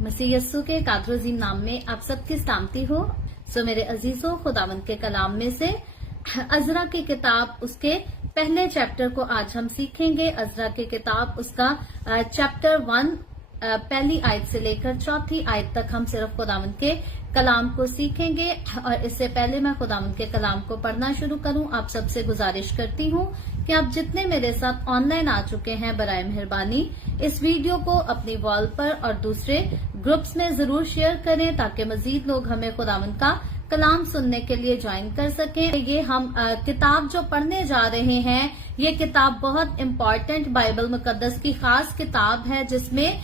मसीह यस्सु के कादरोजीम नाम में आप सबकी सलामती हो। मेरे अजीजों, खुदावंद के कलाम में से अज़रा की किताब उसके पहले चैप्टर को आज हम सीखेंगे। अज़रा की किताब उसका चैप्टर 1 पहली आयत से लेकर चौथी आयत तक हम सिर्फ खुदावंद के कलाम को सीखेंगे। और इससे पहले मैं खुदावंद के कलाम को पढ़ना शुरू करूं, आप सबसे गुजारिश करती हूं कि आप जितने मेरे साथ ऑनलाइन आ चुके हैं, बराए मेहरबानी इस वीडियो को अपनी वॉल पर और दूसरे ग्रुप्स में जरूर शेयर करें ताकि मजीद लोग हमें खुदावंद का कलाम सुनने के लिए ज्वाइन कर सकें। ये हम किताब जो पढ़ने जा रहे हैं, ये किताब बहुत इम्पोर्टेंट बाइबल मुकद्दस की खास किताब है जिसमें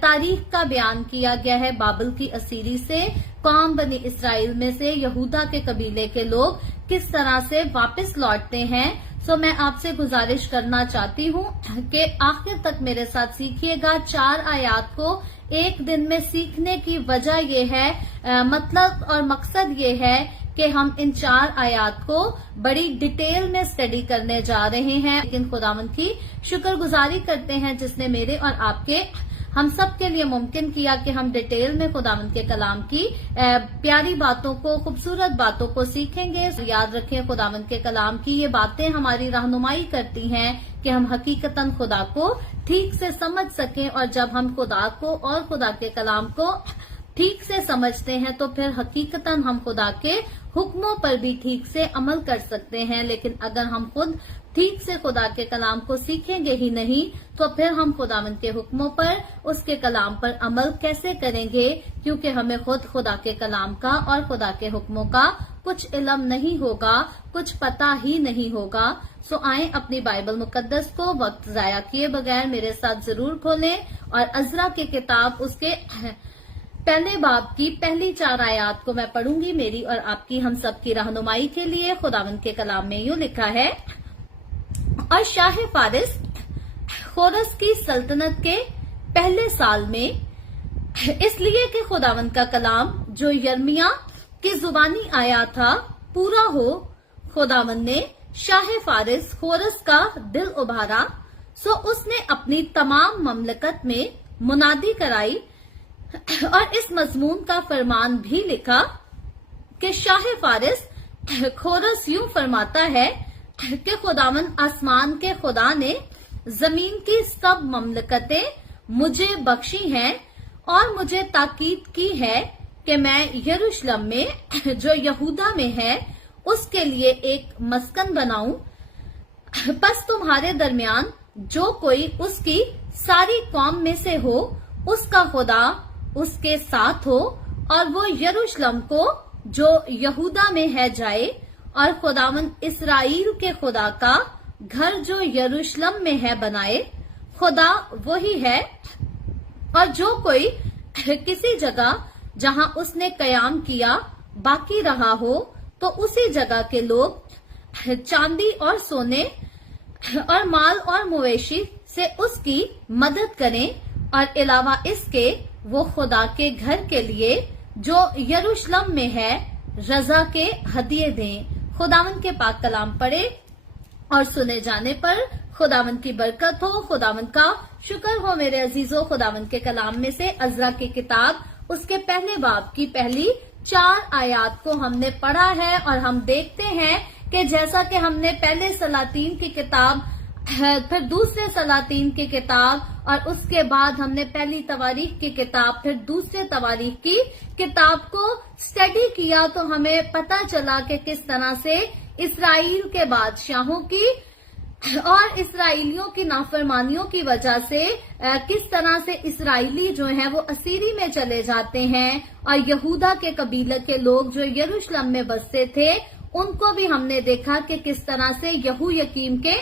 तारीख का बयान किया गया है। बाबिल की असीरी से कौम बनी इसराइल में से यहूदा के कबीले के लोग किस तरह से वापस लौटते हैं। मैं आपसे गुजारिश करना चाहती हूँ कि आखिर तक मेरे साथ सीखिएगा। 4 आयात को एक दिन में सीखने की वजह ये है, मतलब और मकसद ये है कि हम इन 4 आयात को बड़ी डिटेल में स्टडी करने जा रहे हैं। लेकिन खुदावंद की शुक्रगुजारी करते हैं जिसने मेरे और आपके हम सब के लिए मुमकिन किया कि हम डिटेल में खुदावंद के कलाम की प्यारी बातों को, खूबसूरत बातों को सीखेंगे। याद रखें, खुदावंद के कलाम की ये बातें हमारी रहनुमाई करती हैं कि हम हकीकतन खुदा को ठीक से समझ सकें। और जब हम खुदा को और खुदा के कलाम को ठीक से समझते हैं तो फिर हकीकतन हम खुदा के हुक्मों पर भी ठीक से अमल कर सकते हैं। लेकिन अगर हम खुद ठीक से खुदा के कलाम को सीखेंगे ही नहीं तो फिर हम खुदावंद के हुक्मों पर, उसके कलाम पर अमल कैसे करेंगे, क्योंकि हमें खुद खुदा के कलाम का और खुदा के हुक्मों का कुछ इल्म नहीं होगा, कुछ पता ही नहीं होगा। आए अपनी बाइबल मुकद्दस को वक्त जाया किए बगैर मेरे साथ जरूर खोलें और अज़रा की किताब उसके पहले बाब की पहली 4 आयात को मैं पढ़ूंगी, मेरी और आपकी हम सब की रहनुमाई के लिए। खुदावंद के कलाम में यूं लिखा है, और शाह फारिस खोरस की सल्तनत के पहले साल में, इसलिए कि खुदावंद का कलाम जो यर्मिया की जुबानी आया था पूरा हो, खुदावंद ने शाह फारिस खोरस का दिल उभारा। उसने अपनी तमाम ममलकत में मुनादी कराई और इस मजमून का फरमान भी लिखा कि शाह फारिस खोरस यूं फरमाता है कि खुदावंद आसमान के खुदा ने जमीन की सब ममलकतें मुझे बख्शी हैं और मुझे ताकीद की है कि मैं यरूशलेम में जो यहूदा में है उसके लिए एक मस्कन बनाऊं। बस तुम्हारे दरमियान जो कोई उसकी सारी कौम में से हो, उसका खुदा उसके साथ हो और वो यरूशलेम को जो यहूदा में है जाए, और खुदावंद इसराइल के खुदा का घर जो यरूशलेम में है बनाए। खुदा वही है, और जो कोई किसी जगह जहां उसने कयाम किया बाकी रहा हो तो उसी जगह के लोग चांदी और सोने और माल और मवेशी से उसकी मदद करें, और अलावा इसके वो खुदा के घर के लिए जो यरूशलेम में है रजा के हदिये दें। खुदावंद के पाक कलाम पढ़े और सुने जाने पर खुदावंद की बरकत हो, खुदावंद का शुक्र हो। मेरे अजीजों, खुदावंद के कलाम में से अज़रा की किताब उसके पहले बाब की पहली 4 आयात को हमने पढ़ा है। और हम देखते हैं कि जैसा कि हमने पहले सलातीन की किताब, फिर दूसरे सलातीन की किताब, और उसके बाद हमने पहली तवारीख की किताब, फिर दूसरे तवारीख की किताब को स्टडी किया तो हमें पता चला कि किस तरह से इसराइल के बादशाहों की और इसराइलियों की नाफरमानियों की वजह से किस तरह से इसराइली जो हैं वो असीरी में चले जाते हैं, और यहूदा के कबीले के लोग जो यरूशलेम में बसते थे उनको भी हमने देखा कि किस तरह से यहोयाकीम के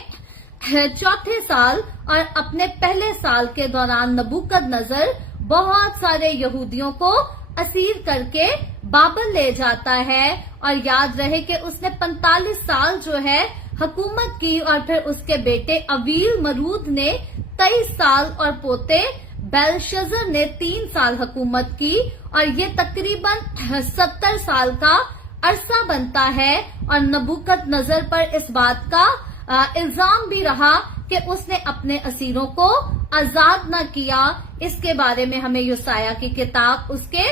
4थे साल और अपने पहले साल के दौरान नबूकदनजर बहुत सारे यहूदियों को असीर करके बाबल ले जाता है। और याद रहे कि उसने 45 साल जो है हुकूमत की, और फिर उसके बेटे अवील मरूद ने 23 साल और पोते बेलशजर ने 3 साल हुकूमत की, और ये तकरीबन 70 साल का अरसा बनता है। और नबूकदनजर पर इस बात का इल्जाम भी रहा कि उसने अपने असीरों को आजाद न किया। इसके बारे में हमें यसाया की किताब उसके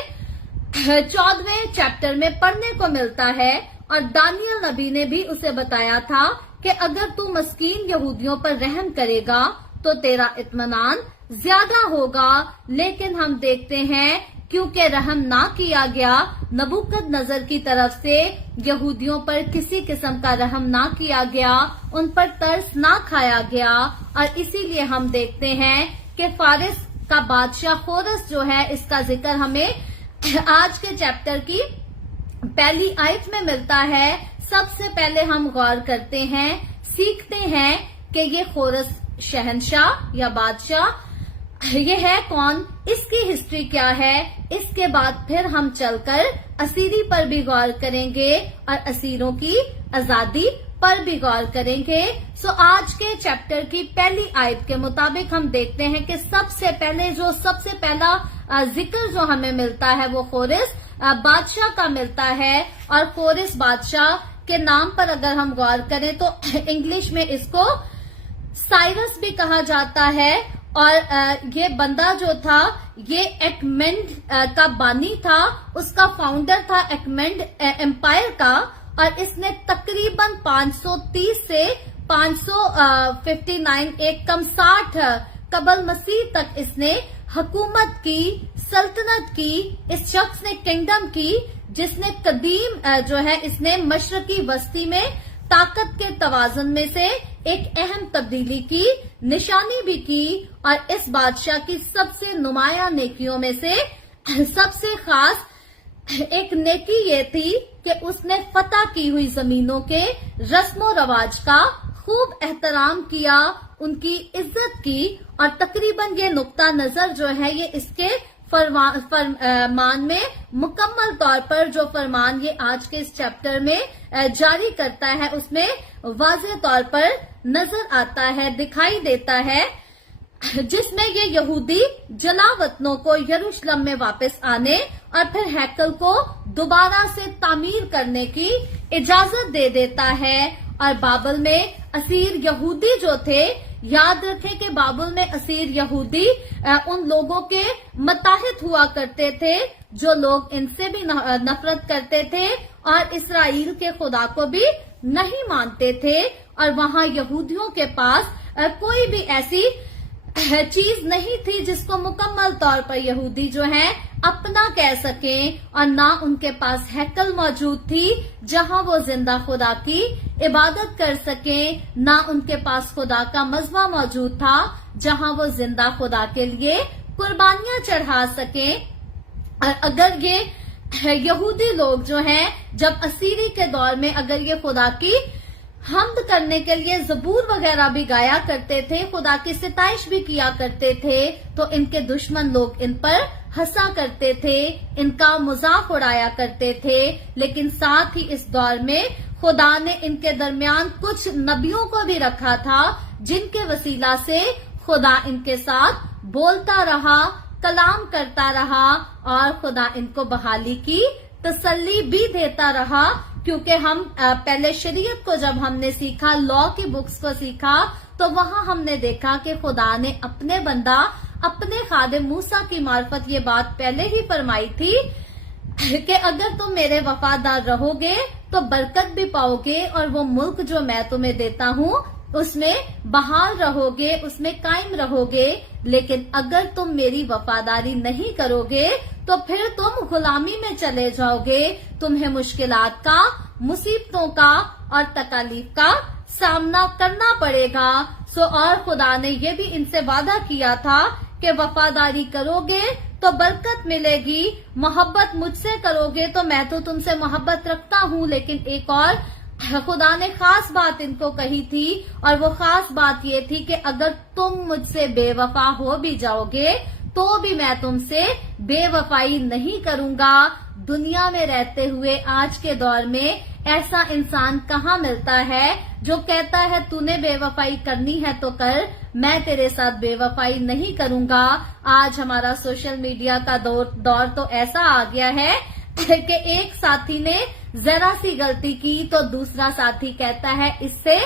14वें चैप्टर में पढ़ने को मिलता है। और दानियल नबी ने भी उसे बताया था कि अगर तू मस्कीन यहूदियों पर रहम करेगा तो तेरा इत्मीनान ज्यादा होगा। लेकिन हम देखते हैं क्योंकि रहम ना किया गया, नबूकदनजर की तरफ से यहूदियों पर किसी किस्म का रहम ना किया गया, उन पर तरस ना खाया गया। और इसीलिए हम देखते हैं कि फारिस का बादशाह खोरस जो है, इसका जिक्र हमें आज के चैप्टर की पहली आयत में मिलता है। सबसे पहले हम गौर करते हैं, सीखते हैं कि ये खोरस शहंशाह या बादशाह ये है कौन, इसकी हिस्ट्री क्या है। इसके बाद फिर हम चलकर असीरी पर भी गौर करेंगे और असीरों की आजादी पर भी गौर करेंगे। सो आज के चैप्टर की पहली आयत के मुताबिक हम देखते हैं कि सबसे पहला जिक्र जो हमें मिलता है वो खोरस बादशाह का मिलता है। और खोरस बादशाह के नाम पर अगर हम गौर करें तो इंग्लिश में इसको साइरस भी कहा जाता है। और ये बंदा जो था ये एक्मेंड का बानी था, उसका फाउंडर था एक्मेंड एम्पायर का। और इसने तकरीबन 530 से 559 एक कम 60 कबल मसीह तक इसने हुकूमत की, सल्तनत की। इस शख्स ने किंगडम की जिसने कदीम जो है इसने मशरकी बस्ती में ताकत के तवाज़ुन में से एक अहम तब्दीली की, निशानी भी की। और इस बादशाह की सबसे नुमाया नेकियों में से सबसे खास एक नेकी ये थी कि उसने फतह की हुई जमीनों के रस्मो रवाज का खूब एहतराम किया, उनकी इज्जत की। और तकरीबन ये नुक्ता नजर जो है ये इसके फरमान में मुकम्मल तौर पर जो फरमान ये आज के इस चैप्टर में जारी करता है उसमें वाज़ेह तौर पर नजर आता है, दिखाई देता है, जिसमें ये यहूदी जलावतनों को यरूशलेम में वापस आने और फिर हैकल को दोबारा से तामीर करने की इजाजत दे देता है। और बाबल में असीर यहूदी जो थे, याद रखें कि बाबुल में असीर यहूदी उन लोगों के मुताहिद हुआ करते थे जो लोग इनसे भी नफरत करते थे और इसराइल के खुदा को भी नहीं मानते थे। और वहां यहूदियों के पास कोई भी ऐसी चीज नहीं थी जिसको मुकम्मल तौर पर यहूदी जो है अपना कह सकें। और ना उनके पास हैकल मौजूद थी जहां वो जिंदा खुदा की इबादत कर सकें, ना उनके पास खुदा का मज़बा मौजूद था जहां वो जिंदा खुदा के लिए कुर्बानियां चढ़ा सकें। और अगर ये यहूदी लोग जो हैं जब असीरी के दौर में अगर ये खुदा की हमद करने के लिए ज़बूर वगैरह भी गाया करते थे, खुदा की सिताइश भी किया करते थे, तो इनके दुश्मन लोग इन पर हंसा करते थे, इनका मजाक उड़ाया करते थे। लेकिन साथ ही इस दौर में खुदा ने इनके दरमियान कुछ नबियों को भी रखा था जिनके वसीला से खुदा इनके साथ बोलता रहा, कलाम करता रहा और खुदा इनको बहाली की तसल्ली भी देता रहा। क्योंकि हम पहले शरीयत को जब हमने सीखा, लॉ की बुक्स को सीखा, तो वहां हमने देखा कि खुदा ने अपने बंदा अपने खादिम मूसा की मार्फत ये बात पहले ही फरमाई थी कि अगर तुम मेरे वफादार रहोगे तो बरकत भी पाओगे और वो मुल्क जो मैं तुम्हें देता हूँ उसमें बहाल रहोगे, उसमें कायम रहोगे। लेकिन अगर तुम मेरी वफादारी नहीं करोगे तो फिर तुम गुलामी में चले जाओगे, तुम्हें मुश्किलात का, मुसीबतों का और तकालीफ का सामना करना पड़ेगा। और खुदा ने ये भी इनसे वादा किया था कि वफादारी करोगे तो बरकत मिलेगी, मोहब्बत मुझसे करोगे तो मैं तो तुमसे मोहब्बत रखता हूँ। लेकिन एक और खुदा ने खास बात इनको कही थी और वो खास बात ये थी कि अगर तुम मुझसे बेवफा हो भी जाओगे तो भी मैं तुमसे बेवफाई नहीं करूंगा। दुनिया में रहते हुए आज के दौर में ऐसा इंसान कहाँ मिलता है जो कहता है तूने बेवफाई करनी है तो कर, मैं तेरे साथ बेवफाई नहीं करूंगा। आज हमारा सोशल मीडिया का दौर तो ऐसा आ गया है कि एक साथी ने जरा सी गलती की तो दूसरा साथी कहता है इससे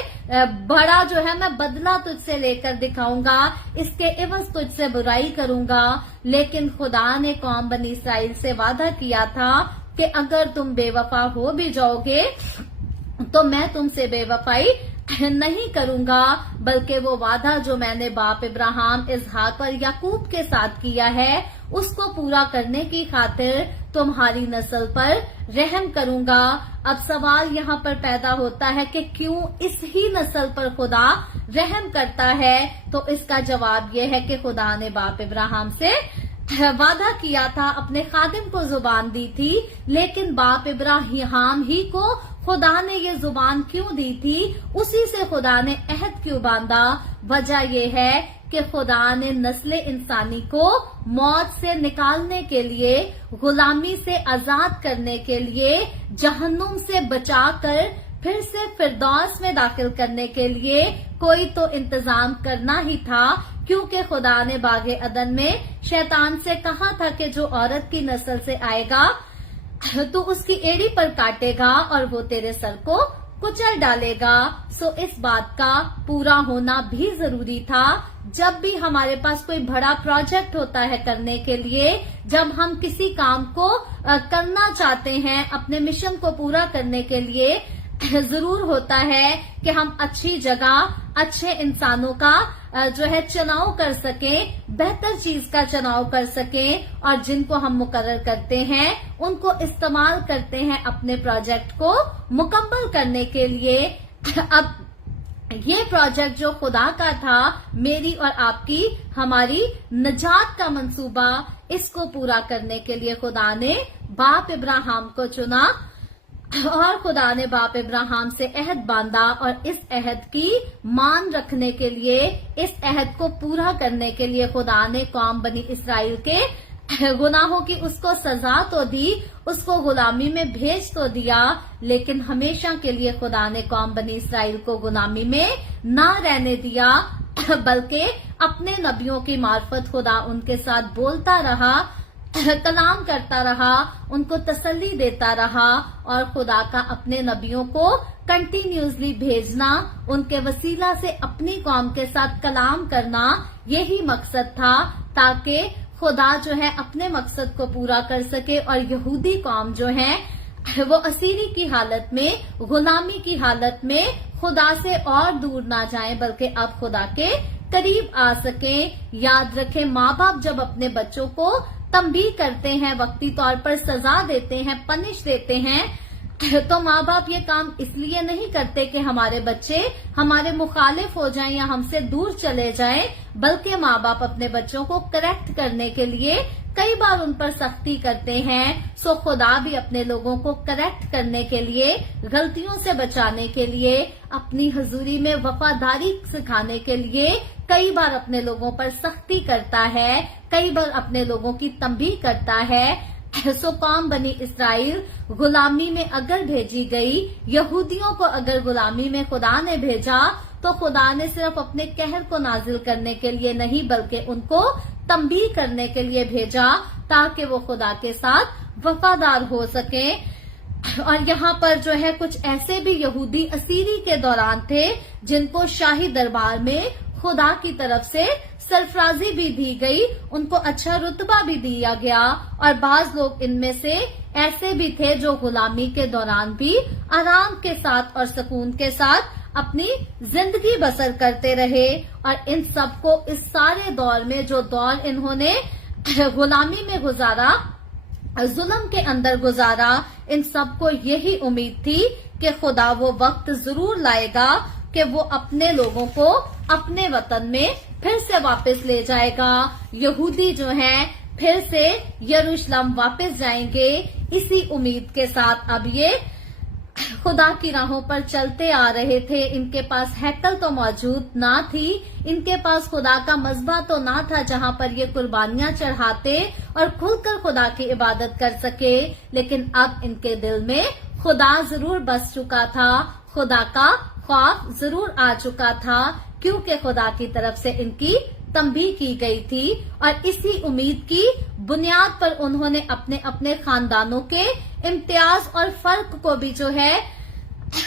बड़ा जो है मैं बदला तुझसे लेकर दिखाऊंगा, इसके एवज तुझसे बुराई करूंगा। लेकिन खुदा ने कौम बनी इसराइल से वादा किया था कि अगर तुम बेवफा हो भी जाओगे तो मैं तुमसे बेवफाई नहीं करूंगा, बल्कि वो वादा जो मैंने बाप इब्राहिम, इसहाक और याकूब के साथ किया है उसको पूरा करने की खातिर तुम्हारी नस्ल पर रहम करूंगा। अब सवाल यहाँ पर पैदा होता है कि क्यों इस ही नस्ल पर खुदा रहम करता है, तो इसका जवाब यह है कि खुदा ने बाप इब्राहिम से वादा किया था, अपने खादिम को जुबान दी थी, लेकिन बाप इब्राहिम ही को खुदा ने ये जुबान क्यों दी थी, उसी से खुदा ने अहद क्यों बांधा। वजह यह है कि खुदा ने नस्ल इंसानी को मौत से निकालने के लिए, गुलामी से आजाद करने के लिए, जहन्नुम से बचाकर फिर से फिरदौस में दाखिल करने के लिए कोई तो इंतजाम करना ही था, क्योंकि खुदा ने बागे अदन में शैतान से कहा था कि जो औरत की नस्ल से आएगा तो उसकी एड़ी पर काटेगा और वो तेरे सर को कुचल डालेगा। सो इस बात का पूरा होना भी जरूरी था। जब भी हमारे पास कोई बड़ा प्रोजेक्ट होता है करने के लिए, जब हम किसी काम को करना चाहते हैं, अपने मिशन को पूरा करने के लिए, जरूर होता है कि हम अच्छी जगह, अच्छे इंसानों का जो है चुनाव कर सकें, बेहतर चीज का चुनाव कर सकें, और जिनको हम मुकर्रर करते हैं उनको इस्तेमाल करते हैं अपने प्रोजेक्ट को मुकम्मल करने के लिए। अब ये प्रोजेक्ट जो खुदा का था, मेरी और आपकी, हमारी निजात का मंसूबा, इसको पूरा करने के लिए खुदा ने बाप इब्राहिम को चुना और खुदा ने बाप इब्राहिम से अहद बांधा, और इस अहद की मान रखने के लिए, इस अहद को पूरा करने के लिए खुदा ने कौम बनी इसराइल के गुनाहों की उसको सजा तो दी, उसको गुलामी में भेज तो दिया, लेकिन हमेशा के लिए खुदा ने कौम बनी इसराइल को गुलामी में ना रहने दिया, बल्कि अपने नबियों की मार्फत खुदा उनके साथ बोलता रहा, कलाम करता रहा, उनको तसल्ली देता रहा, और खुदा का अपने नबियों को कंटिन्यूसली भेजना, उनके वसीला से अपनी कौम के साथ कलाम करना, यही मकसद था, ताकि खुदा जो है अपने मकसद को पूरा कर सके और यहूदी कौम जो है वो असीरी की हालत में, गुलामी की हालत में खुदा से और दूर ना जाए, बल्कि अब खुदा के करीब आ सके। याद रखें, माँ बाप जब अपने बच्चों को तंबीह करते हैं, वक्ती तौर पर सजा देते हैं, पनिश देते हैं, तो माँ बाप ये काम इसलिए नहीं करते कि हमारे बच्चे हमारे मुखालिफ हो जाएं या हमसे दूर चले जाएं, बल्कि माँ बाप अपने बच्चों को करेक्ट करने के लिए कई बार उन पर सख्ती करते हैं। सो खुदा भी अपने लोगों को करेक्ट करने के लिए, गलतियों से बचाने के लिए, अपनी हजूरी में वफादारी सिखाने के लिए कई बार अपने लोगों पर सख्ती करता है, कई बार अपने लोगों की तंबीह करता है। सो कौम बनी इसराइल गुलामी में अगर भेजी गई, यहूदियों को अगर गुलामी में खुदा ने भेजा, तो खुदा ने सिर्फ अपने कहर को नाजिल करने के लिए नहीं, बल्कि उनको तंबीह करने के लिए भेजा, ताकि वो खुदा के साथ वफादार हो सके। और यहाँ पर जो है कुछ ऐसे भी यहूदी असीरी के दौरान थे जिनको शाही दरबार में खुदा की तरफ से सरफराजी भी दी गई, उनको अच्छा रुतबा भी दिया गया, और बाज लोग इनमें से ऐसे भी थे जो गुलामी के दौरान भी आराम के साथ और सुकून के साथ अपनी जिंदगी बसर करते रहे। और इन सबको इस सारे दौर में, जो दौर इन्होंने गुलामी में गुजारा, जुल्म के अंदर गुजारा, इन सबको यही उम्मीद थी कि खुदा वो वक्त जरूर लाएगा कि वो अपने लोगों को अपने वतन में फिर से वापस ले जाएगा। यहूदी जो हैं फिर से यरूशलेम वापस जाएंगे। इसी उम्मीद के साथ अब ये खुदा की राहों पर चलते आ रहे थे। इनके पास हैकल तो मौजूद ना थी, इनके पास खुदा का मज़बा तो ना था जहां पर ये कुर्बानियां चढ़ाते और खुलकर खुदा की इबादत कर सके, लेकिन अब इनके दिल में खुदा जरूर बस चुका था, खुदा का खौफ जरूर आ चुका था, क्योंकि खुदा की तरफ से इनकी तंबीह की गई थी और इसी उम्मीद की बुनियाद पर उन्होंने अपने अपने खानदानों के इम्तियाज और फर्क को भी जो है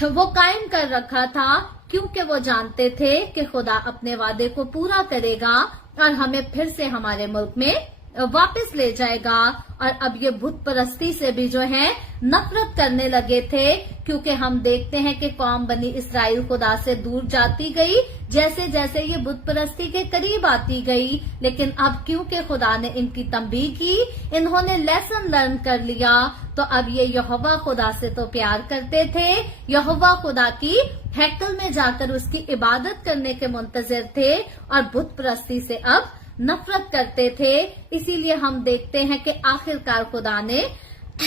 वो कायम कर रखा था, क्योंकि वो जानते थे कि खुदा अपने वादे को पूरा करेगा और हमें फिर से हमारे मुल्क में वापस ले जाएगा। और अब ये बुत परस्ती से भी जो है नफरत करने लगे थे, क्योंकि हम देखते हैं कि कौम बनी इसराइल खुदा से दूर जाती गई जैसे जैसे ये बुत परस्ती के करीब आती गई। लेकिन अब क्योंकि खुदा ने इनकी तंबीह की, इन्होंने लेसन लर्न कर लिया, तो अब ये यहोवा खुदा से तो प्यार करते थे, यहोवा खुदा की हैकल में जाकर उसकी इबादत करने के मुंतजिर थे और बुत परस्ती से अब नफरत करते थे। इसीलिए हम देखते हैं कि आखिरकार खुदा ने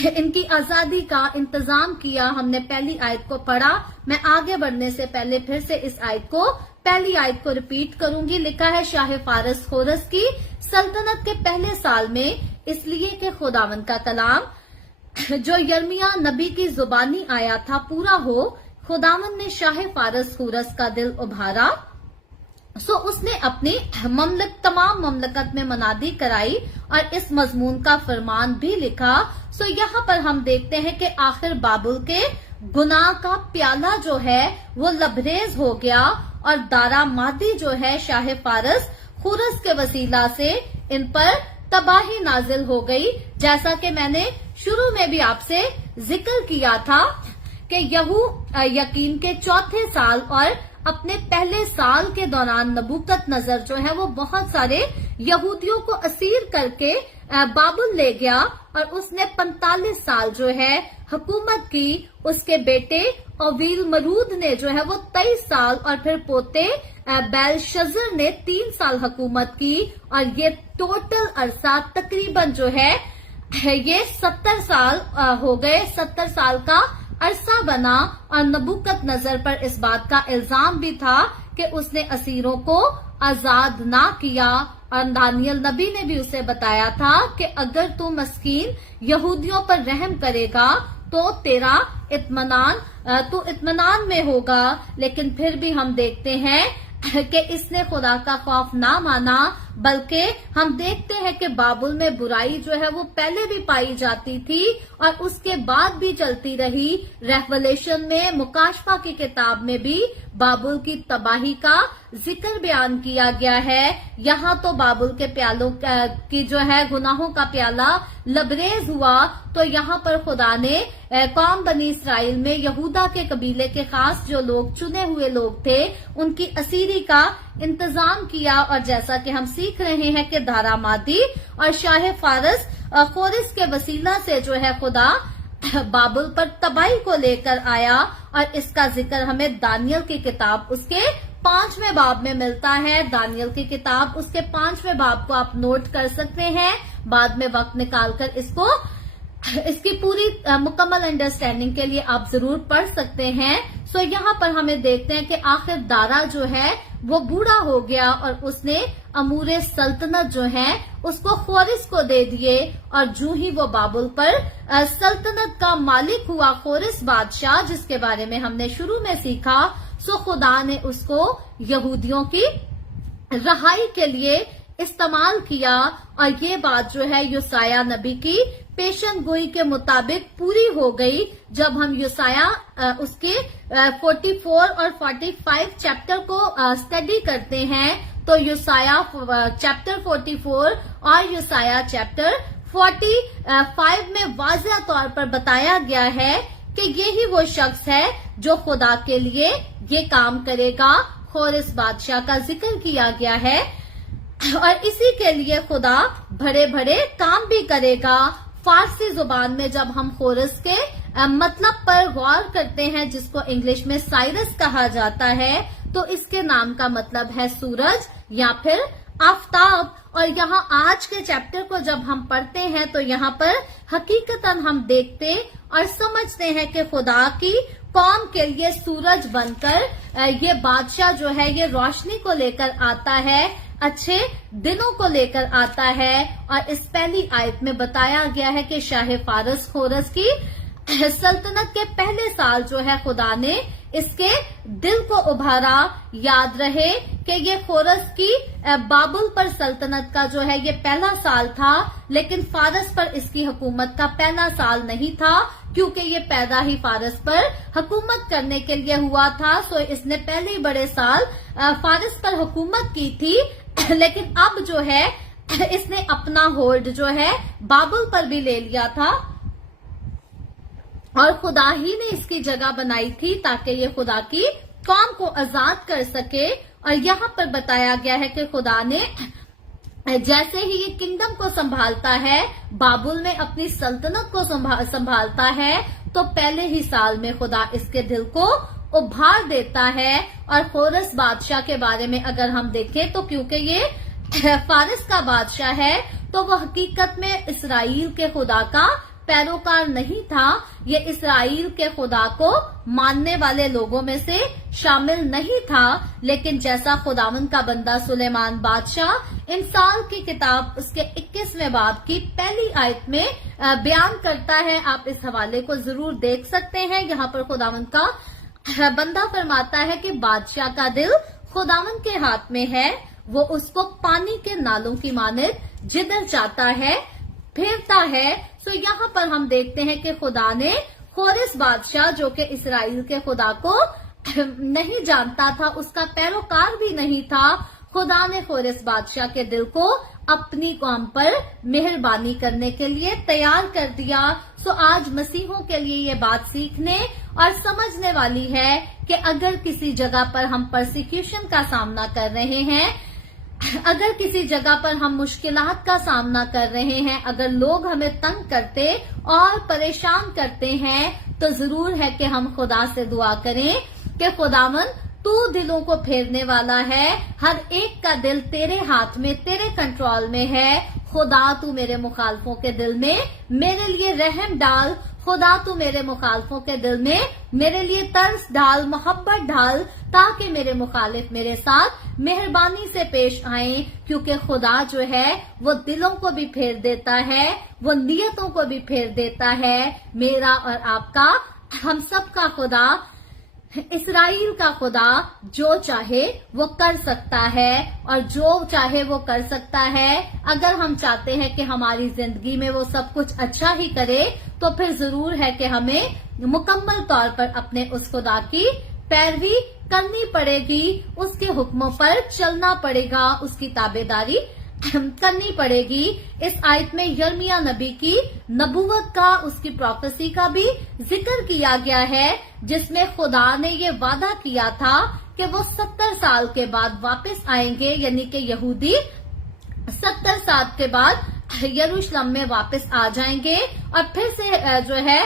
इनकी आजादी का इंतजाम किया। हमने पहली आयत को पढ़ा, मैं आगे बढ़ने से पहले फिर से इस पहली आयत को रिपीट करूंगी। लिखा है शाह फारस खोरस की सल्तनत के पहले साल में, इसलिए कि खुदावंद का कलाम जो यर्मिया नबी की जुबानी आया था पूरा हो। खुदावंद ने शाह फारस खोरस का दिल उभारा, सो उसने अपनी तमाम ममलकत में मनादी कराई और इस मजमून का फरमान भी लिखा। सो यहाँ पर हम देखते हैं कि आखिर बाबुल के गुनाह का प्याला जो है वो लबरेज हो गया और दारा मादी जो है शाह फारस खुरस के वसीला से इन पर तबाही नाजिल हो गई। जैसा कि मैंने शुरू में भी आपसे जिक्र किया था कि यहू यकीन के चौथे साल और अपने पहले साल के दौरान नबूकत नजर जो है वो बहुत सारे यहूदियों को असीर करके बाबुल ले गया और उसने 45 साल जो है हुकूमत की। उसके बेटे अवील मरूद ने जो है वो 23 साल और फिर पोते बेलशजर ने 3 साल हुकूमत की और ये टोटल अरसा तकरीबन जो है ये 70 साल हो गए। 70 साल का अरसा बना और नबूकत नजर पर इस बात का इल्जाम भी था कि उसने असीरों को आजाद ना किया और दानियल नबी ने भी उसे बताया था कि अगर तू मस्कीन यहूदियों पर रहम करेगा तो तेरा तू इत्मीनान में होगा। लेकिन फिर भी हम देखते हैं कि इसने खुदा का खौफ ना माना, बल्कि हम देखते हैं कि बाबुल में बुराई जो है वो पहले भी पाई जाती थी और उसके बाद भी चलती रही। रेवलेशन में मुकाशफा की किताब में भी बाबुल की तबाही का जिक्र बयान किया गया है। यहाँ तो बाबुल के प्यालों की जो है गुनाहों का प्याला लबरेज हुआ, तो यहाँ पर खुदा ने कौम बनी इसराइल में यहूदा के कबीले के खास जो लोग चुने हुए लोग थे उनकी असीरी का इंतजाम किया। और जैसा कि हम सीख रहे हैं कि दारा मादी और शाह फारस खोरिस के वसीला से जो है खुदा बाबुल पर तबाही को लेकर आया और इसका जिक्र हमें दानियल की किताब उसके 5वें बाब में मिलता है। दानियल की किताब उसके 5वें बाब को आप नोट कर सकते हैं, बाद में वक्त निकालकर इसकी पूरी मुकम्मल अंडरस्टैंडिंग के लिए आप जरूर पढ़ सकते हैं। सो यहाँ पर हमें देखते हैं कि आखिर दारा जो है वो बूढ़ा हो गया और उसने अमूरे सल्तनत जो है उसको खोरिस को दे दिए और जू ही वो बाबुल पर सल्तनत का मालिक हुआ खोरिस बादशाह, जिसके बारे में हमने शुरू में सीखा। सो खुदा ने उसको यहूदियों की रहाई के लिए इस्तेमाल किया और ये बात जो है योसाया नबी की पेशन गोई के मुताबिक पूरी हो गई। जब हम योसाया उसके 44 और 45 चैप्टर को स्टडी करते हैं तो योसाया चैप्टर 44 और योसाया चैप्टर 45 में वाज़ह तौर पर बताया गया है कि ये ही वो शख्स है जो खुदा के लिए ये काम करेगा। खोरिस बादशाह का जिक्र किया गया है और इसी के लिए खुदा बड़े बड़े काम भी करेगा। फारसी जुबान में जब हम खोरिस के मतलब पर गौर करते हैं, जिसको इंग्लिश में साइरस कहा जाता है, तो इसके नाम का मतलब है सूरज या फिर आफताब। और यहाँ आज के चैप्टर को जब हम पढ़ते हैं तो यहाँ पर हकीकतन हम देखते और समझते हैं कि खुदा की कौम के लिए सूरज बनकर ये बादशाह जो है ये रोशनी को लेकर आता है, अच्छे दिनों को लेकर आता है। और इस पहली आयत में बताया गया है कि शाह फारस खोरस की सल्तनत के पहले साल जो है खुदा ने इसके दिल को उभारा। याद रहे कि ये खोरस की बाबुल पर सल्तनत का जो है ये पहला साल था, लेकिन फारस पर इसकी हुकूमत का पहला साल नहीं था, क्योंकि ये पैदा ही फारस पर हुकूमत करने के लिए हुआ था। सो इसने पहले ही बड़े साल फारस पर हुकूमत की थी, लेकिन अब जो है इसने अपना होल्ड जो है बाबुल पर भी ले लिया था, और खुदा ही ने इसकी जगह बनाई थी ताकि ये खुदा की कौम को आजाद कर सके। और यहाँ पर बताया गया है कि खुदा ने जैसे ही ये किंगडम को संभालता है, बाबुल में अपनी सल्तनत को संभालता है, तो पहले ही साल में खुदा इसके दिल को उभार देता है। और खोरस बादशाह के बारे में अगर हम देखें तो क्योंकि ये फारस का बादशाह है, तो वो हकीकत में इसराइल के खुदा का पैरोकार नहीं था। ये इसराइल के खुदा को मानने वाले लोगों में से शामिल नहीं था। लेकिन जैसा खुदावंद का बंदा सुलेमान बादशाह इंसाल की किताब उसके 21वें बाब की पहली आयत में बयान करता है, आप इस हवाले को जरूर देख सकते हैं। यहाँ पर खुदावंद का बंदा फरमाता है कि बादशाह का दिल खुदावंद के हाथ में है, वो उसको पानी के नालों की मानित जिधर चाहता है फेरता है। सो यहाँ पर हम देखते हैं कि खुदा ने खोरस बादशाह जो कि इसराइल के खुदा को नहीं जानता था, उसका पैरोकार भी नहीं था, खुदा ने खोरस बादशाह के दिल को अपनी कौम पर मेहरबानी करने के लिए तैयार कर दिया। सो आज मसीहों के लिए ये बात सीखने और समझने वाली है कि अगर किसी जगह पर हम परसिक्यूशन का सामना कर रहे हैं, अगर किसी जगह पर हम मुश्किलात का सामना कर रहे हैं, अगर लोग हमें तंग करते और परेशान करते हैं, तो जरूर है कि हम खुदा से दुआ करें कि खुदावन तू दिलों को फेरने वाला है, हर एक का दिल तेरे हाथ में, तेरे कंट्रोल में है। खुदा तू मेरे मुखालफों के दिल में मेरे लिए रहम डाल, खुदा तू मेरे मुखालफों के दिल में मेरे लिए तरस डाल, मोहब्बत डाल, ताकि मेरे मुखालिफ मेरे साथ मेहरबानी से पेश आए। क्योंकि खुदा जो है वो दिलों को भी फेर देता है, वो नियतों को भी फेर देता है। मेरा और आपका, हम सब का खुदा, इसराइल का खुदा जो चाहे वो कर सकता है, और जो चाहे वो कर सकता है। अगर हम चाहते हैं कि हमारी जिंदगी में वो सब कुछ अच्छा ही करे, तो फिर जरूर है कि हमें मुकम्मल तौर पर अपने उस खुदा की पैरवी करनी पड़ेगी, उसके हुक्मों पर चलना पड़ेगा, उसकी ताबेदारी करनी पड़ेगी। इस आयत में यिर्मयाह नबी की नबूवत का, उसकी प्रोफेसी का भी जिक्र किया गया है, जिसमें खुदा ने ये वादा किया था कि वो 70 साल के बाद वापस आएंगे, यानी कि यहूदी 70 साल के बाद यरूशलेम में वापस आ जाएंगे और फिर से जो है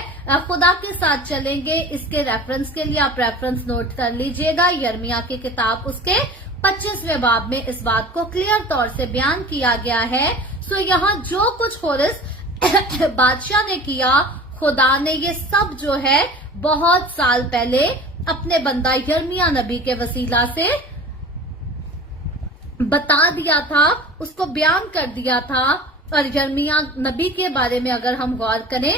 खुदा के साथ चलेंगे। इसके रेफरेंस के लिए आप रेफरेंस नोट कर लीजिएगा। यिर्मयाह की किताब उसके 25वें बाब में इस बात को क्लियर तौर से बयान किया गया है। सो यहाँ जो कुछ खोरस बादशाह ने किया, खुदा ने ये सब जो है बहुत साल पहले अपने बंदा यिर्मयाह नबी के वसीला से बता दिया था, उसको बयान कर दिया था। और यिर्मयाह नबी के बारे में अगर हम गौर करें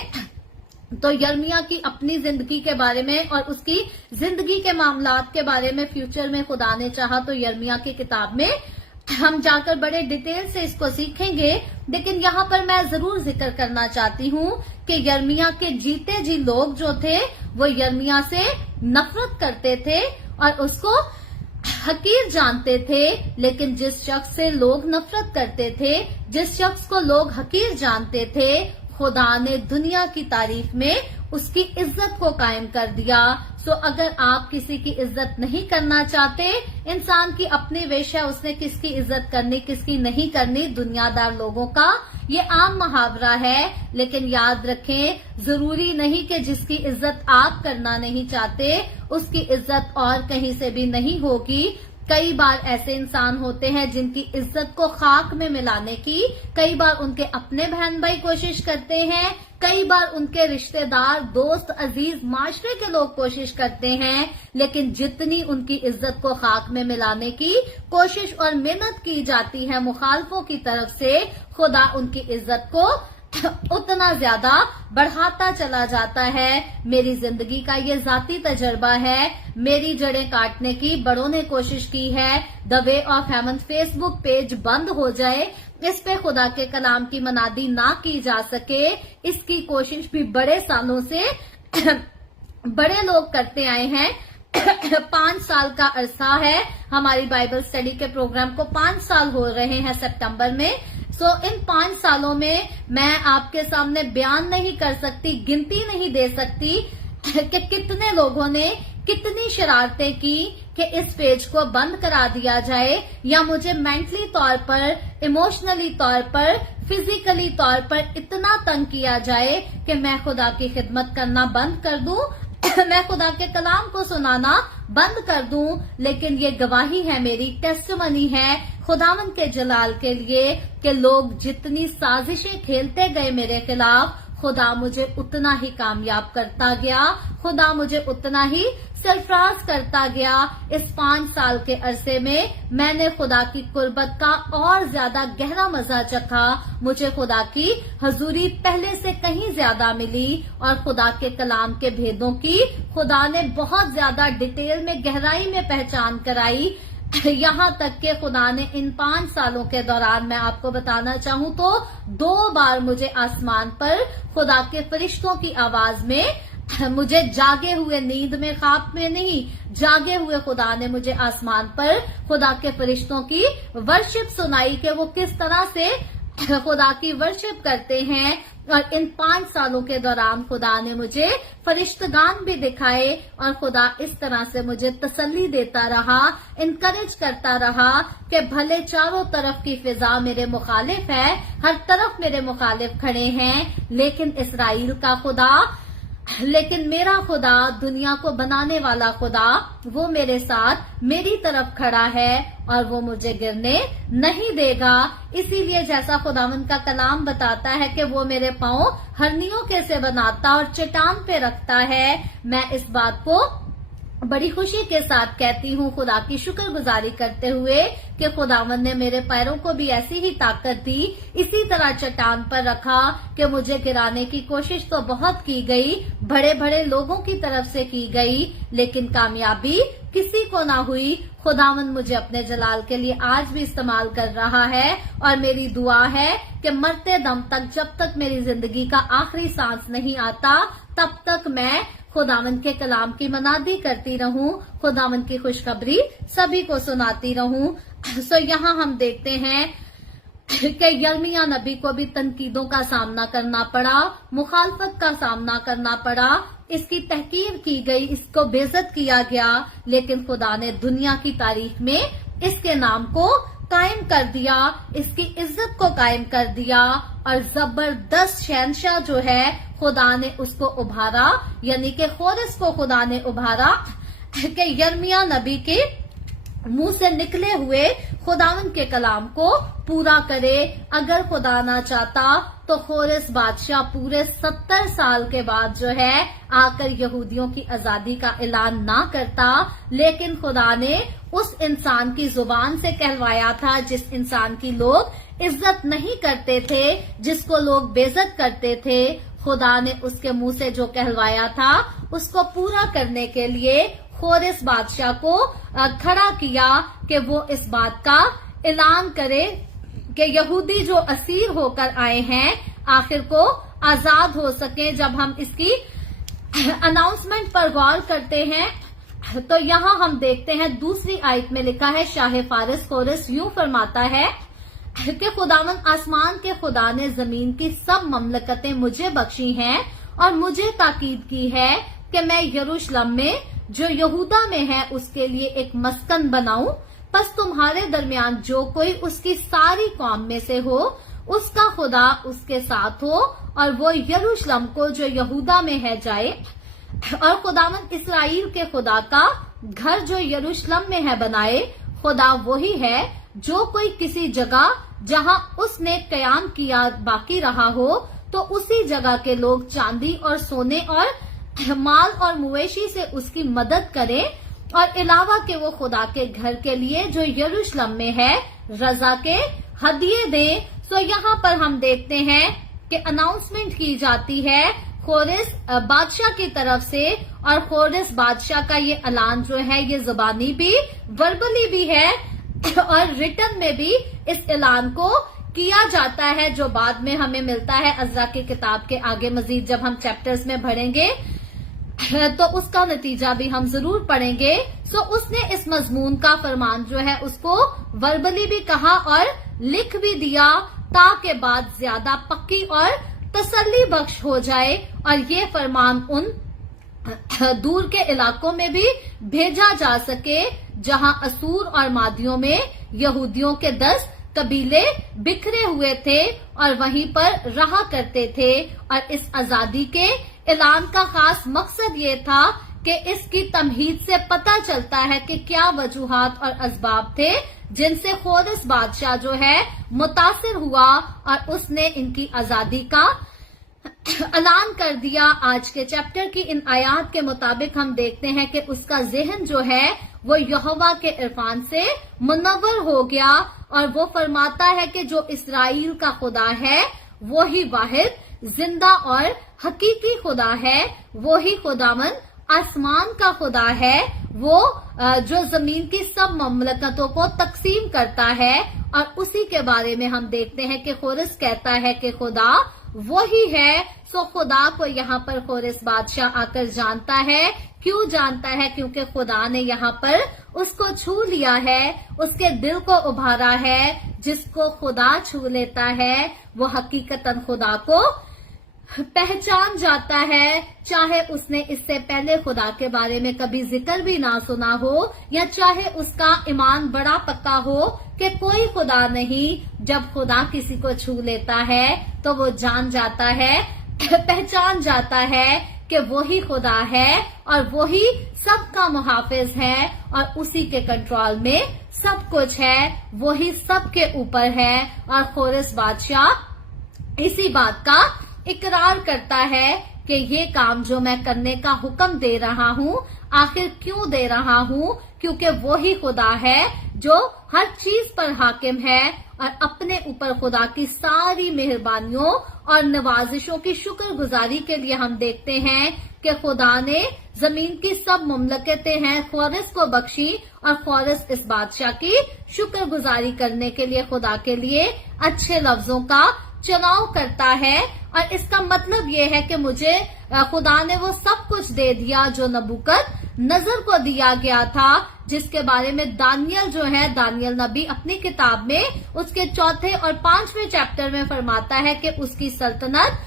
तो यिर्मयाह की अपनी जिंदगी के बारे में और उसकी जिंदगी के मामलात के बारे में फ्यूचर में खुदा ने चाहा तो यिर्मयाह की किताब में हम जाकर बड़े डिटेल से इसको सीखेंगे। लेकिन यहाँ पर मैं जरूर जिक्र करना चाहती हूँ कि यिर्मयाह के जीते जी लोग जो थे वो यिर्मयाह से नफरत करते थे और उसको हकीर जानते थे। लेकिन जिस शख्स से लोग नफरत करते थे, जिस शख्स को लोग हकीर जानते थे, खुदा ने दुनिया की तारीख में उसकी इज्जत को कायम कर दिया। सो अगर आप किसी की इज्जत नहीं करना चाहते, इंसान की अपनी वेश है उसने किसकी इज्जत करनी किसकी नहीं करनी, दुनियादार लोगों का ये आम मुहावरा है। लेकिन याद रखें, जरूरी नहीं कि जिसकी इज्जत आप करना नहीं चाहते उसकी इज्जत और कहीं से भी नहीं होगी। कई बार ऐसे इंसान होते हैं जिनकी इज्जत को खाक में मिलाने की कई बार उनके अपने बहन भाई कोशिश करते हैं, कई बार उनके रिश्तेदार, दोस्त, अजीज, माशरे के लोग कोशिश करते हैं। लेकिन जितनी उनकी इज्जत को खाक में मिलाने की कोशिश और मेहनत की जाती है मुखालफों की तरफ से, खुदा उनकी इज्जत को उतना ज्यादा बढ़ाता चला जाता है। मेरी जिंदगी का ये जाती तजर्बा है। मेरी जड़ें काटने की बड़ों ने कोशिश की है। The way of haven Facebook page बंद हो जाए, इस पे खुदा के कलाम की मनादी ना की जा सके, इसकी कोशिश भी बड़े सालों से बड़े लोग करते आए हैं। 5 साल का अरसा है, हमारी बाइबल स्टडी के प्रोग्राम को 5 साल हो रहे हैं सितंबर में। इन 5 सालों में मैं आपके सामने बयान नहीं कर सकती, गिनती नहीं दे सकती कि कितने लोगों ने कितनी शरारतें की कि इस पेज को बंद करा दिया जाए, या मुझे मेंटली तौर पर, इमोशनली तौर पर, फिजिकली तौर पर इतना तंग किया जाए कि मैं खुदा की खिदमत करना बंद कर दूं, मैं खुदा के कलाम को सुनाना बंद कर दूं। लेकिन ये गवाही है, मेरी टेस्टिमनी है खुदावंद के जलाल के लिए कि लोग जितनी साजिशें खेलते गए मेरे खिलाफ, खुदा मुझे उतना ही कामयाब करता गया, खुदा मुझे उतना ही सरफराज करता गया। इस 5 साल के अरसे में मैंने खुदा की कुर्बत का और ज्यादा गहरा मजा चखा। मुझे खुदा की हजूरी पहले से कहीं ज्यादा मिली और खुदा के कलाम के भेदों की खुदा ने बहुत ज्यादा डिटेल में, गहराई में पहचान कराई। यहाँ तक के खुदा ने इन 5 सालों के दौरान, मैं आपको बताना चाहूँ तो 2 बार मुझे आसमान पर खुदा के फरिश्तों की आवाज में, मुझे जागे हुए नींद में, ख्वाब में नहीं, जागे हुए खुदा ने मुझे आसमान पर खुदा के फरिश्तों की वर्शिप सुनाई कि वो किस तरह से खुदा की वर्शिप करते हैं। और इन 5 सालों के दौरान खुदा ने मुझे फरिश्तगान भी दिखाए और खुदा इस तरह से मुझे तसल्ली देता रहा, इनकरेज करता रहा कि भले चारों तरफ की फिजा मेरे मुखालिफ है, हर तरफ मेरे मुखालिफ खड़े हैं, लेकिन इस्राएल का खुदा, लेकिन मेरा खुदा, दुनिया को बनाने वाला खुदा, वो मेरे साथ, मेरी तरफ खड़ा है और वो मुझे गिरने नहीं देगा। इसीलिए जैसा खुदावंद का कलाम बताता है कि वो मेरे पांव हरनियों के से बनाता और चट्टान पे रखता है, मैं इस बात को बड़ी खुशी के साथ कहती हूँ, खुदा की शुक्रगुजारी करते हुए कि खुदावंद ने मेरे पैरों को भी ऐसी ही ताकत दी, इसी तरह चट्टान पर रखा कि मुझे गिराने की कोशिश तो बहुत की गई, बड़े बड़े लोगों की तरफ से की गई, लेकिन कामयाबी किसी को ना हुई। खुदावंद मुझे अपने जलाल के लिए आज भी इस्तेमाल कर रहा है और मेरी दुआ है कि मरते दम तक, जब तक मेरी जिंदगी का आखिरी सांस नहीं आता, तब तक मैं खुदावंद के कलाम की मनादी करती रहूं, खुदावंद की खुशखबरी सभी को सुनाती रहूं। यहाँ हम देखते हैं कि यर्मिया नबी को भी तनकीदों का सामना करना पड़ा, मुखालफत का सामना करना पड़ा, इसकी तहकीर की गई, इसको बेइज्जत किया गया, लेकिन खुदा ने दुनिया की तारीख में इसके नाम को कायम कर दिया, इसकी इज्जत को कायम कर दिया और जबरदस्त शहंशाह जो है खुदा ने उसको उभारा, यानी कि खोरेस को खुदा ने उभारा कि यर्मिया नबी के मुंह से निकले हुए खुदावंद के कलाम को पूरा करे। अगर खुदा ना चाहता तो खोरेस बादशाह पूरे 70 साल के बाद जो है आकर यहूदियों की आजादी का ऐलान ना करता, लेकिन खुदा ने उस इंसान की जुबान से कहलवाया था जिस इंसान की लोग इज्जत नहीं करते थे, जिसको लोग बेइज्जत करते थे। खुदा ने उसके मुंह से जो कहलवाया था उसको पूरा करने के लिए खोरेस बादशाह को खड़ा किया कि वो इस बात का ऐलान करे कि यहूदी जो असीर होकर आए हैं आखिर को आजाद हो सके। जब हम इसकी अनाउंसमेंट पर गौर करते हैं तो यहाँ हम देखते हैं दूसरी आयत में लिखा है, शाह फारिस खोरेस यूं फरमाता है कि खुदावंद आसमान के खुदा ने जमीन की सब ममलकतें मुझे बख्शी हैं और मुझे ताकीद की है कि मैं यरूशलेम में जो यहूदा में है उसके लिए एक मस्कन बनाऊं। बस तुम्हारे दरमियान जो कोई उसकी सारी कौम में से हो उसका खुदा उसके साथ हो और वो यरूशलेम को जो यहूदा में है जाए। और खुदावंद इसराइल के खुदा का घर जो यरूशलेम में है बनाए। खुदा वही है जो कोई किसी जगह जहां उसने कयाम किया बाकी रहा हो तो उसी जगह के लोग चांदी और सोने और माल और मवेशी से उसकी मदद करें और अलावा के वो खुदा के घर के लिए जो यरूशलेम में है रजा के हदिये दें। यहाँ पर हम देखते हैं कि अनाउंसमेंट की जाती है खोरेस बादशाह की तरफ से, और खोरेस बादशाह का ये ऐलान जो है ये जुबानी भी, वर्बली भी है और रिटन में भी इस ऐलान को किया जाता है, जो बाद में हमें मिलता है अज़रा की किताब के आगे मजीद जब हम चैप्टर्स में बढ़ेंगे तो उसका नतीजा भी हम जरूर पढ़ेंगे। सो उसने इस मजमून का फरमान जो है उसको वर्बली भी कहा और लिख भी दिया, ताकि बात ज्यादा पक्की और तसल्ली बख्श हो जाए और ये फरमान उन दूर के इलाकों में भी भेजा जा सके जहां असूर और मादियों में यहूदियों के 10 कबीले बिखरे हुए थे और वहीं पर रहा करते थे। और इस आजादी के ऐलान का खास मकसद ये था कि इसकी तमहीद से पता चलता है कि क्या वजूहात और असबाब थे जिनसे खोरेस बादशाह जो है मुतासिर हुआ और उसने इनकी आजादी का ऐलान कर दिया। आज के चैप्टर की इन आयात के मुताबिक हम देखते हैं कि उसका जहन जो है वो यहोवा के इरफान से मुनव्वर हो गया और वो फरमाता है कि जो इसराइल का खुदा है वो ही वाहिद जिंदा और हकीकी खुदा है, वो ही खुदावन आसमान का खुदा है, वो जो जमीन की सब ममलकतों को तकसीम करता है। और उसी के बारे में हम देखते हैं कि खोरेस कहता है कि खुदा वो ही है। सो खुदा को यहाँ पर खोरेस बादशाह आकर जानता है। क्यों जानता है? क्योंकि खुदा ने यहाँ पर उसको छू लिया है, उसके दिल को उभारा है। जिसको खुदा छू लेता है वो हकीकतन खुदा को पहचान जाता है, चाहे उसने इससे पहले खुदा के बारे में कभी जिक्र भी ना सुना हो या चाहे उसका ईमान बड़ा पक्का हो कि कोई खुदा नहीं। जब खुदा किसी को छू लेता है तो वो जान जाता है, पहचान जाता है कि वही खुदा है और वही सबका मुहाफिज है और उसी के कंट्रोल में सब कुछ है, वही सबके ऊपर है। और खोरेस बादशाह इसी बात का इकरार करता है कि ये काम जो मैं करने का हुक्म दे रहा हूँ आखिर क्यों दे रहा हूँ, क्योंकि वो ही खुदा है जो हर चीज पर हाकिम है। और अपने ऊपर खुदा की सारी मेहरबानियों और नवाजिशों की शुक्रगुजारी के लिए हम देखते हैं कि खुदा ने जमीन की सब मुमलकतें हैं खोरेस को बख्शी और खोरेस इस बादशाह की शुक्रगुजारी करने के लिए खुदा के लिए अच्छे लफ्जों का चुनाव करता है। और इसका मतलब ये है कि मुझे खुदा ने वो सब कुछ दे दिया जो नबूकत नजर को दिया गया था, जिसके बारे में दानियल जो है, दानियल नबी अपनी किताब में उसके 4 और 5वें चैप्टर में फरमाता है कि उसकी सल्तनत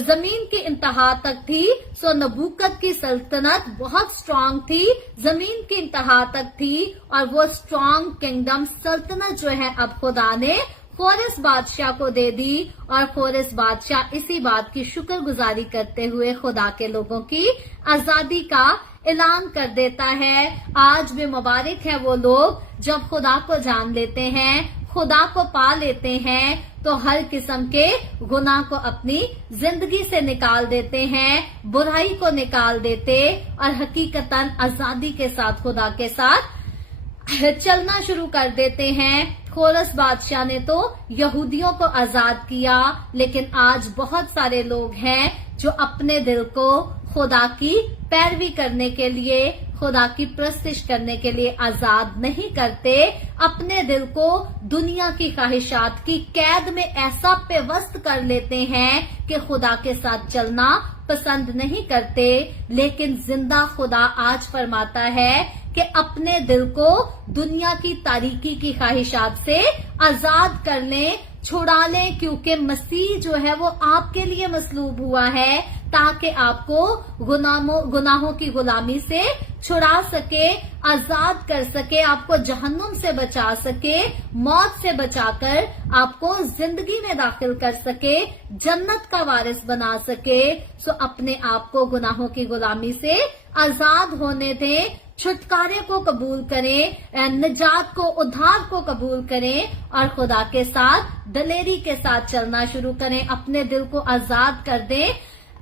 जमीन की इंतहा तक थी। सो नबूकत की सल्तनत बहुत स्ट्रांग थी, जमीन की इंतहा तक थी और वो स्ट्रांग किंगडम सल्तनत जो है अब खुदा ने खोरेस बादशाह को दे दी। और खोरेस बादशाह इसी बात की शुक्रगुजारी करते हुए खुदा के लोगों की आजादी का ऐलान कर देता है। आज भी मुबारक है वो लोग जब खुदा को जान लेते हैं, खुदा को पा लेते हैं तो हर किस्म के गुनाह को अपनी जिंदगी से निकाल देते हैं, बुराई को निकाल देते और हकीकतन आजादी के साथ खुदा के साथ चलना शुरू कर देते हैं। खोरेस बादशाह ने तो यहूदियों को आजाद किया, लेकिन आज बहुत सारे लोग हैं जो अपने दिल को खुदा की पैरवी करने के लिए, खुदा की प्रस्तिश करने के लिए आजाद नहीं करते। अपने दिल को दुनिया की ख्वाहिशात की कैद में ऐसा पेवस्त कर लेते हैं कि खुदा के साथ चलना पसंद नहीं करते। लेकिन जिंदा खुदा आज फरमाता है कि अपने दिल को दुनिया की तारीकी की ख्वाहिशात से आजाद कर लें, छुड़ा लें, क्योंकि मसीह जो है वो आपके लिए मसलूब हुआ है ताकि आपको गुनाहों की गुलामी से छुड़ा सके, आजाद कर सके, आपको जहन्नुम से बचा सके, मौत से बचाकर आपको जिंदगी में दाखिल कर सके, जन्नत का वारिस बना सके। सो अपने आप को गुनाहों की गुलामी से आजाद होने दें, छुटकारे को कबूल करें, निजात को, उद्धार को कबूल करें और खुदा के साथ दलेरी के साथ चलना शुरू करें। अपने दिल को आजाद कर दें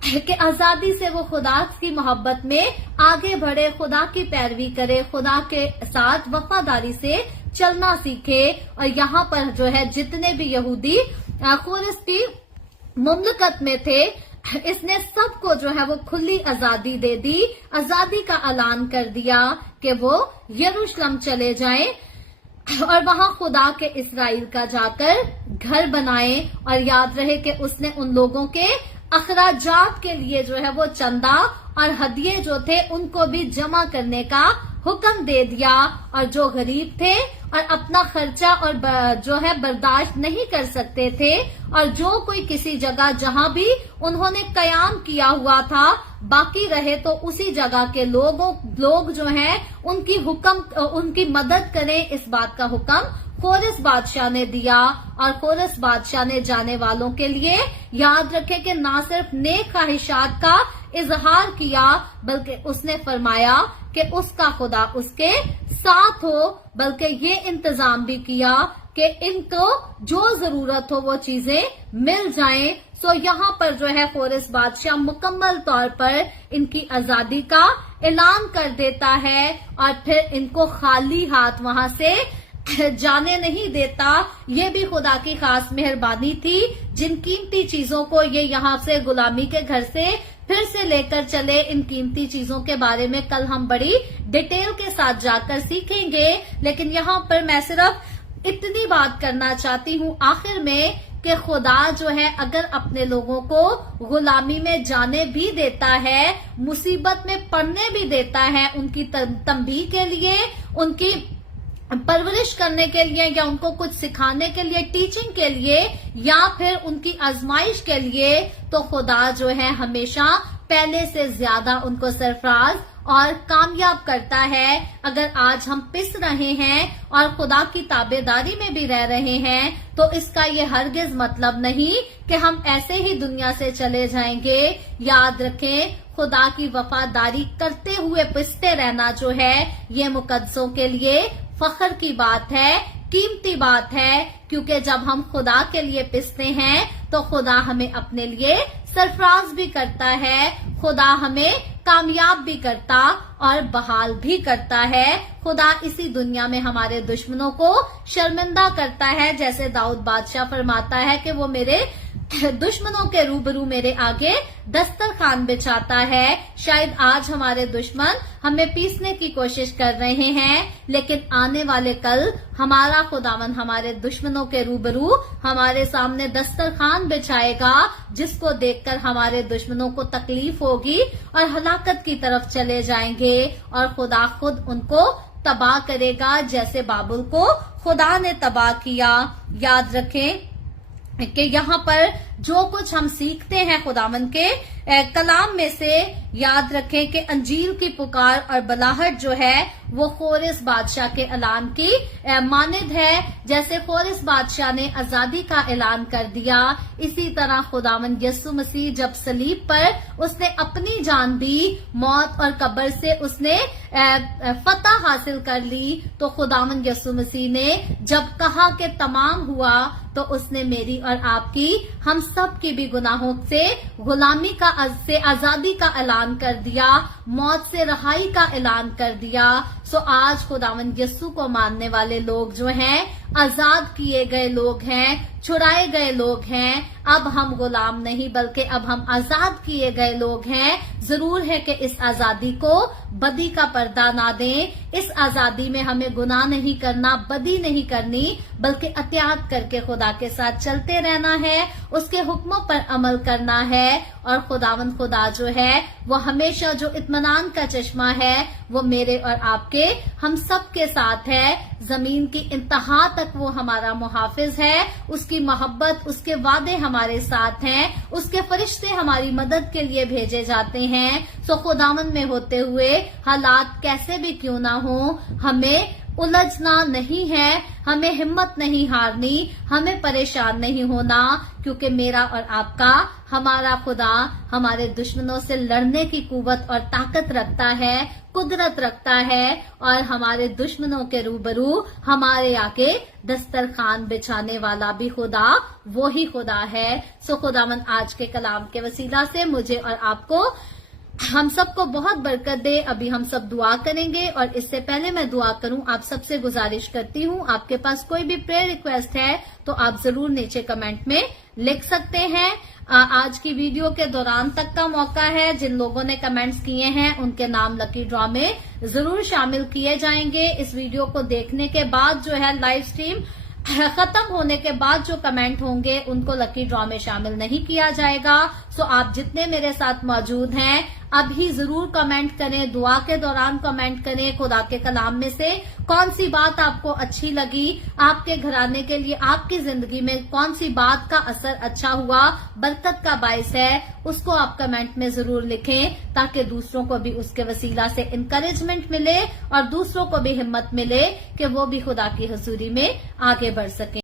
कि आजादी से वो खुदा की मोहब्बत में आगे बढ़े, खुदा की पैरवी करे, खुदा के साथ वफादारी से चलना सीखे। और यहाँ पर जो है जितने भी यहूदी खोरेस की मुमलकत में थे, इसने सबको जो है वो खुली आजादी दे दी, आजादी का ऐलान कर दिया कि वो यरूशलेम चले जाएं और वहां खुदा के इस्राएल का जाकर घर बनाए। और याद रहे कि उसने उन लोगों के अखराजात के लिए जो है वो चंदा और हदिये जो थे उनको भी जमा करने का हुक्म दे दिया। और जो गरीब थे और अपना खर्चा और जो है बर्दाश्त नहीं कर सकते थे, और जो कोई किसी जगह जहां भी उन्होंने कयाम किया हुआ था बाकी रहे, तो उसी जगह के लोग जो हैं उनकी मदद करें, इस बात का हुक्म कोरेस बादशाह ने दिया। और कोरेस बादशाह ने जाने वालों के लिए याद रखें कि ना सिर्फ नेक ख्वाहिशात का इजहार किया, बल्कि उसने फरमाया कि उसका खुदा उसके साथ हो, बल्कि ये इंतजाम भी किया कि इनको जो जरूरत हो वो चीजें मिल जाएं। सो यहाँ पर जो है कोरेस बादशाह मुकम्मल तौर पर इनकी आजादी का ऐलान कर देता है और फिर इनको खाली हाथ वहां से जाने नहीं देता। ये भी खुदा की खास मेहरबानी थी, जिन कीमती चीजों को ये यहाँ से गुलामी के घर से फिर से लेकर चले। इन कीमती चीजों के बारे में कल हम बड़ी डिटेल के साथ जाकर सीखेंगे, लेकिन यहाँ पर मैं सिर्फ इतनी बात करना चाहती हूँ आखिर में कि खुदा जो है अगर अपने लोगों को गुलामी में जाने भी देता है, मुसीबत में पड़ने भी देता है, उनकी तंबीह के लिए, उनकी परवरिश करने के लिए, या उनको कुछ सिखाने के लिए, टीचिंग के लिए, या फिर उनकी आजमाइश के लिए, तो खुदा जो है हमेशा पहले से ज्यादा उनको सरफराज और कामयाब करता है। अगर आज हम पिस रहे हैं और खुदा की ताबेदारी में भी रह रहे हैं, तो इसका ये हरगिज मतलब नहीं कि हम ऐसे ही दुनिया से चले जाएंगे। याद रखें, खुदा की वफादारी करते हुए पिसते रहना जो है ये मुकद्दसों के लिए फख्र की बात है, कीमती बात है, क्योंकि जब हम खुदा के लिए पिसते हैं तो खुदा हमें अपने लिए सरफराज भी करता है, खुदा हमें कामयाब भी करता और बहाल भी करता है। खुदा इसी दुनिया में हमारे दुश्मनों को शर्मिंदा करता है, जैसे दाऊद बादशाह फरमाता है कि वो मेरे दुश्मनों के रूबरू मेरे आगे दस्तरखान बिछाता है। शायद आज हमारे दुश्मन हमें पीसने की कोशिश कर रहे हैं, लेकिन आने वाले कल हमारा खुदावन हमारे दुश्मनों के रूबरू हमारे सामने दस्तरखान बिछाएगा, जिसको देखकर हमारे दुश्मनों को तकलीफ होगी और हलाकत की तरफ चले जाएंगे, और खुदा खुद उनको तबाह करेगा, जैसे बाबुल को खुदा ने तबाह किया। याद रखें कि यहाँ पर जो कुछ हम सीखते हैं खुदावन के कलाम में से, याद रखें कि अंजील की पुकार और बलाहट जो है वो कोरेस बादशाह के ऐलान की मानिद है। जैसे कोरेस बादशाह ने आजादी का ऐलान कर दिया, इसी तरह खुदावन यीशु मसीह जब सलीब पर उसने अपनी जान दी, मौत और कब्र से उसने फतह हासिल कर ली, तो खुदावन यीशु मसीह ने जब कहा कि तमाम हुआ, तो उसने मेरी और आपकी, हम सब की भी गुनाहों से गुलामी से आजादी का ऐलान कर दिया, मौत से रहाई का ऐलान कर दिया। सो आज खुदावन यीशु को मानने वाले लोग जो हैं आजाद किए गए लोग हैं, छुड़ाए गए लोग हैं। अब हम गुलाम नहीं बल्कि अब हम आजाद किए गए लोग हैं। जरूर है कि इस आजादी को बदी का पर्दा ना दें, इस आजादी में हमें गुनाह नहीं करना, बदी नहीं करनी, बल्कि अतियात करके खुदा के साथ चलते रहना है, उसके हुक्मों पर अमल करना है। और खुदावन खुदा जो है वो हमेशा जो इत्मीनान का चश्मा है वो मेरे और आपके हम सब के साथ है। जमीन की इंतहा तक वो हमारा मुहाफिज है, उसकी मोहब्बत, उसके वादे हमारे साथ हैं, उसके फरिश्ते हमारी मदद के लिए भेजे जाते हैं। सो खुदावन में होते हुए हालात कैसे भी क्यों ना हो, हमें उलझना नहीं है, हमें हिम्मत नहीं हारनी, हमें परेशान नहीं होना, क्योंकि मेरा और आपका हमारा खुदा हमारे दुश्मनों से लड़ने की कुव्वत और ताकत रखता है, कुदरत रखता है, और हमारे दुश्मनों के रूबरू हमारे आगे दस्तरखान बिछाने वाला भी खुदा वो ही खुदा है। सो खुदावन आज के कलाम के वसीला से मुझे और आपको, हम सबको बहुत बरकत दे। अभी हम सब दुआ करेंगे, और इससे पहले मैं दुआ करूं, आप सबसे गुजारिश करती हूं, आपके पास कोई भी प्रेयर रिक्वेस्ट है तो आप जरूर नीचे कमेंट में लिख सकते हैं। आज की वीडियो के दौरान तक का मौका है। जिन लोगों ने कमेंट्स किए हैं उनके नाम लकी ड्रॉ में जरूर शामिल किए जाएंगे। इस वीडियो को देखने के बाद जो है लाइव स्ट्रीम खत्म होने के बाद जो कमेंट होंगे उनको लकी ड्रॉ में शामिल नहीं किया जाएगा। सो आप जितने मेरे साथ मौजूद हैं अभी जरूर कमेंट करें, दुआ के दौरान कमेंट करें। खुदा के कलाम में से कौन सी बात आपको अच्छी लगी, आपके घराने के लिए, आपकी जिंदगी में कौन सी बात का असर अच्छा हुआ, बरकत का बायस है, उसको आप कमेंट में जरूर लिखें ताकि दूसरों को भी उसके वसीला से इंकरेजमेंट मिले और दूसरों को भी हिम्मत मिले कि वो भी खुदा की हजूरी में आगे बढ़ सकें।